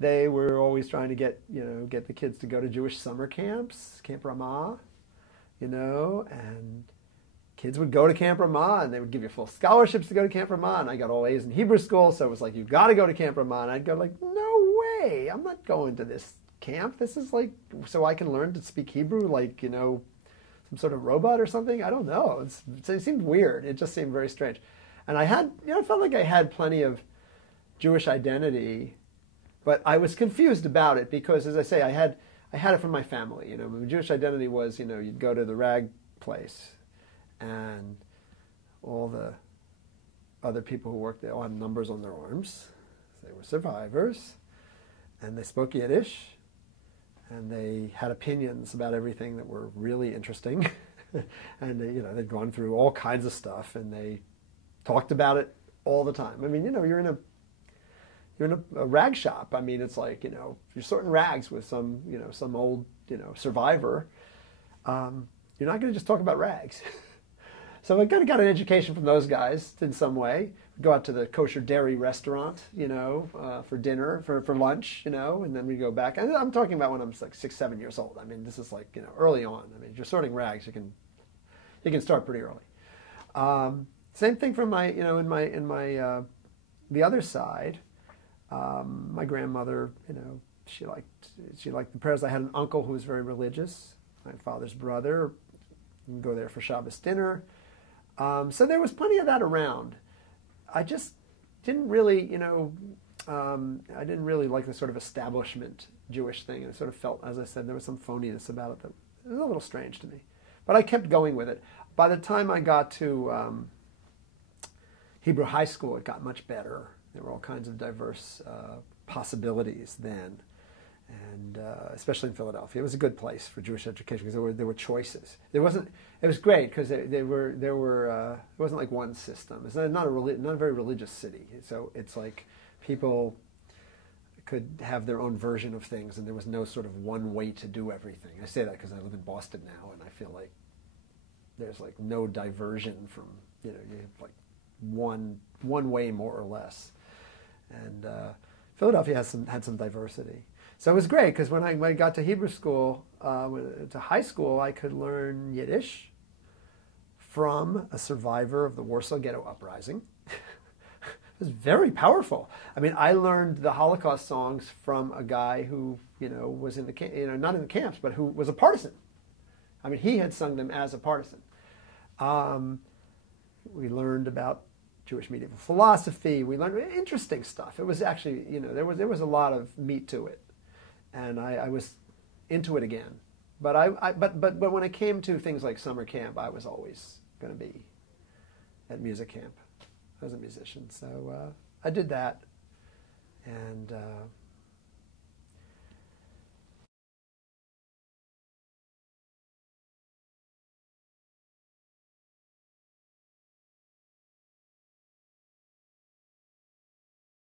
they were always trying to get the kids to go to Jewish summer camps, Camp Ramah, and kids would go to Camp Ramah and they would give you full scholarships to go to Camp Ramah. And I got all A's in Hebrew school, so it was like, you've got to go to Camp Ramah. And I'd go like, no way, I'm not going to this camp. This is like so I can learn to speak Hebrew like, some sort of robot or something. I don't know. It seemed weird. It just seemed very strange. And I had, I felt like I had plenty of Jewish identity, but I was confused about it because, as I say, I had it from my family. My Jewish identity was, you'd go to the rag place, and all the other people who worked there all had numbers on their arms. They were survivors, and they spoke Yiddish, and they had opinions about everything that were really interesting, and they'd gone through all kinds of stuff, and they talked about it all the time. I mean, you're in a rag shop. I mean, it's like, you're sorting rags with some old, survivor. You're not going to just talk about rags. So I kind of got an education from those guys in some way. Go out to the kosher dairy restaurant, for dinner, for lunch, and then we go back. And I'm talking about when I'm like 6, 7 years old. I mean, this is like, early on. I mean, if you're sorting rags, you can start pretty early. Same thing from my, in my the other side. My grandmother, she liked the prayers. I had an uncle who was very religious. My father's brother. You can go there for Shabbos dinner. So there was plenty of that around. I just didn't really, I didn't really like the sort of establishment Jewish thing. And it sort of felt, as I said, there was some phoniness about it that was a little strange to me. But I kept going with it. By the time I got to Hebrew high school, it got much better. There were all kinds of diverse possibilities then, and especially in Philadelphia. It was a good place for Jewish education because there were choices. It was great because there were it wasn't like one system. It's not a very religious city. So it's like people could have their own version of things, and there was no sort of one way to do everything. I say that because I live in Boston now, and I feel like there's like no diversion from you have like one way more or less. And Philadelphia had some diversity, so it was great because when I got to Hebrew school, to high school, I could learn Yiddish from a survivor of the Warsaw Ghetto Uprising. It was very powerful. I mean, I learned the Holocaust songs from a guy who was in the not in the camps, but who was a partisan. I mean, he had sung them as a partisan. We learned about Jewish medieval philosophy. We learned interesting stuff. It was actually, there was a lot of meat to it, and I was into it again. But but when it came to things like summer camp, I was always going to be at music camp. I was a musician, so I did that, and